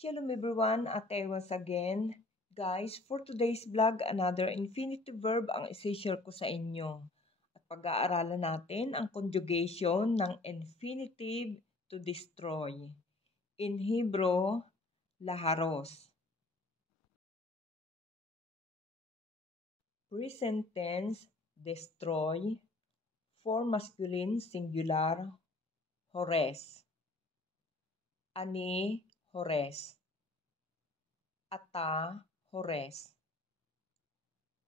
Shalom everyone, ate once again. Guys, for today's vlog, another infinitive verb ang isi-share ko sa inyo. At pag-aaralan natin ang conjugation ng infinitive to destroy. In Hebrew, laharos. Present tense, destroy. For masculine, singular, hores. Ani, hores. Ata, hores.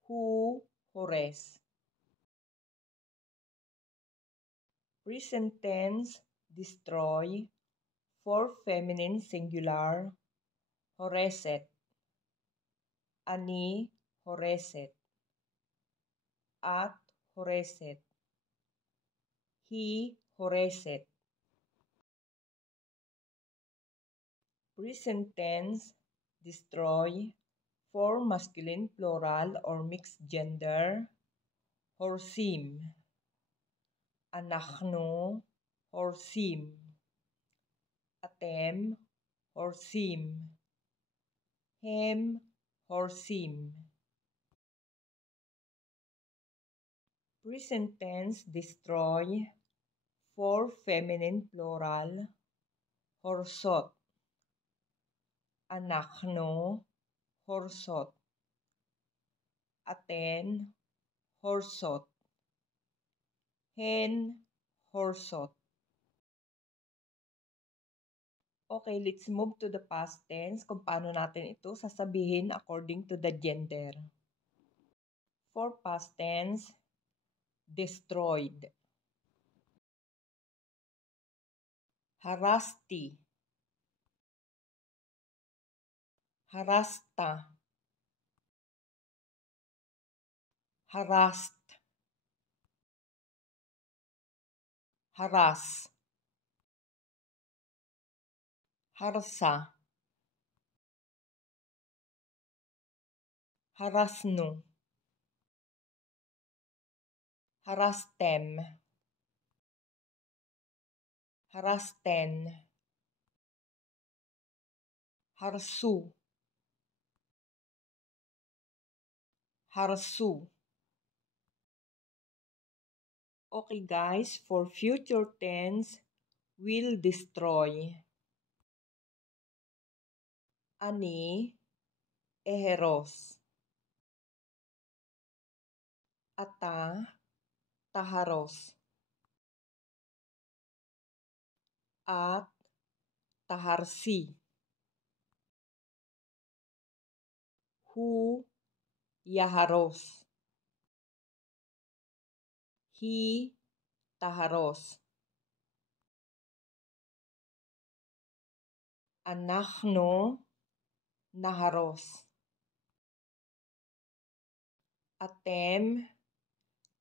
Hu, hores. Present tense, destroy. For feminine, singular, horeset. Ani, horeset. At, horeset. He, horeset. Present tense, destroy. For masculine, plural, or mixed gender, horsim. Anachnu, horsim. Atem, horsim. Hem, horsim. Present tense, destroy. For feminine, plural, horsot. Anachnu, horsot. Aten, horsot. Hen, horsot. Okay, let's move to the past tense kung paano natin ito sasabihin according to the gender. For past tense, destroyed. Harasti. Harasta. Harast. Haras. Harsa. Harasnu. Harastem. Harasten. Harsu. Harsu. Okay guys, for future tense, will destroy. Ani, eheros. Ata, taharos. At, taharsi. Hu, yaharos. Hi, taharos. Anachnu, naharos. Atem,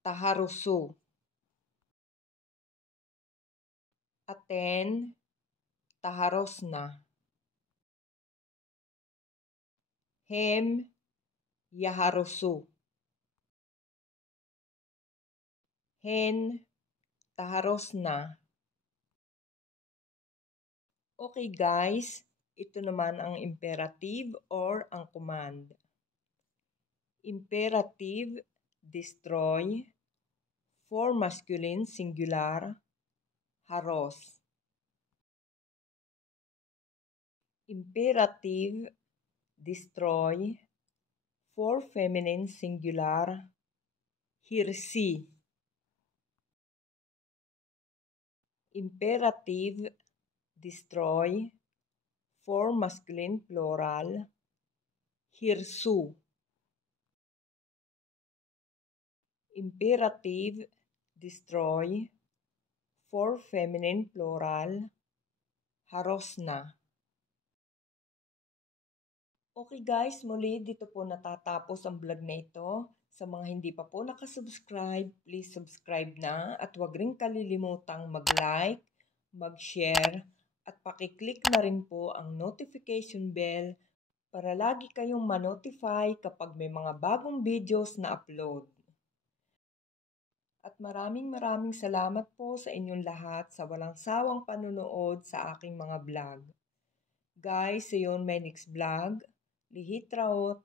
taharusu. Aten, taharosna. Hem, yaharusu. Hen, taharosna. Okay guys, ito naman ang imperative or ang command. Imperative, destroy. For masculine, singular, haros. Imperative, destroy. For feminine, singular, hirsi. Imperative, destroy. For masculine, plural, hirsu. Imperative, destroy. For feminine, plural, harosna. Okay guys, muli dito po natatapos ang vlog na ito. Sa mga hindi pa po nakasubscribe, please subscribe na at huwag rin kalilimutang mag-like, mag-share at pakiclick na rin po ang notification bell para lagi kayong ma-notify kapag may mga bagong videos na upload. At maraming salamat po sa inyong lahat sa walang sawang panunood sa aking mga vlog. Guys, see you on my next vlog. Lihit raot.